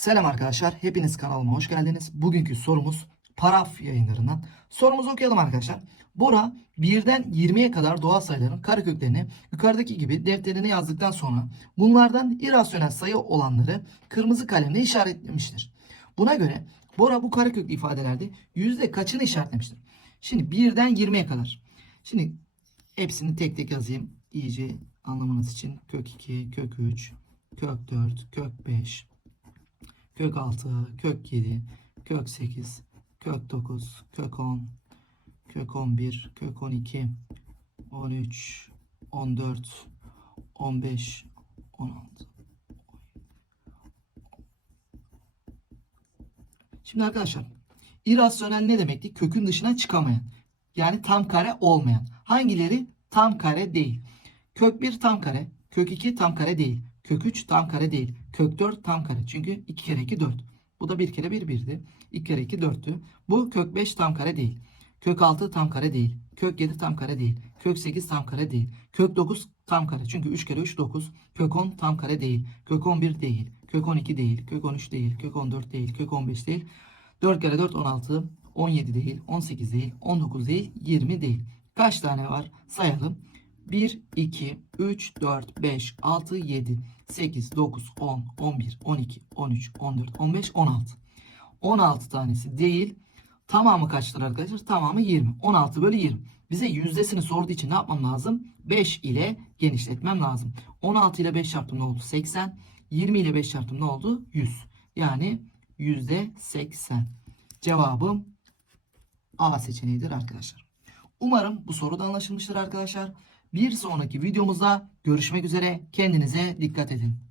Selam arkadaşlar. Hepiniz kanalıma hoş geldiniz. Bugünkü sorumuz Paraf yayınlarından. Sorumuzu okuyalım arkadaşlar. Bora 1'den 20'ye kadar doğal sayıların kareköklerini yukarıdaki gibi defterine yazdıktan sonra bunlardan irrasyonel sayı olanları kırmızı kalemle işaretlemiştir. Buna göre Bora bu kareköklü ifadelerde yüzde kaçını işaretlemiştir? Şimdi 1'den 20'ye kadar. Şimdi hepsini tek tek yazayım. iyice anlamanız için kök 2, kök 3, kök 4, kök 5, kök 6, kök 7, kök 8, kök 9, kök 10, kök 11, kök 12, 13, 14, 15, 16. Şimdi arkadaşlar irrasyonel ne demekti? Kökün dışına çıkamayan. Yani tam kare olmayan. Hangileri tam kare değil? Kök 1 tam kare, kök 2 tam kare değil. Kök 3 tam kare değil. Kök 4 tam kare. Çünkü 2 kere 2 4. Bu da 1 kere 1 1'di. 2 kere 2 4'tü. Bu kök 5 tam kare değil. Kök 6 tam kare değil. Kök 7 tam kare değil. Kök 8 tam kare değil. Kök 9 tam kare. Çünkü 3 kere 3 9. Kök 10 tam kare değil. Kök 11 değil. Kök 12 değil. Kök 13 değil. Kök 14 değil. Kök 15 değil. 4 kere 4 16. 17 değil. 18 değil. 19 değil. 20 değil. Kaç tane var? Sayalım. 1, 2, 3, 4, 5, 6, 7, 8, 9, 10, 11, 12, 13, 14, 15, 16. 16 tanesi değil. Tamamı kaçtır arkadaşlar? Tamamı 20. 16 bölü 20. Bize yüzdesini sorduğu için ne yapmam lazım? 5 ile genişletmem lazım. 16 ile 5 çarptım ne oldu? 80. 20 ile 5 çarptım ne oldu? 100. Yani yüzde 80. Cevabım A seçeneğidir arkadaşlar. Umarım bu soru da anlaşılmıştır arkadaşlar. Bir sonraki videomuzda görüşmek üzere. Kendinize dikkat edin.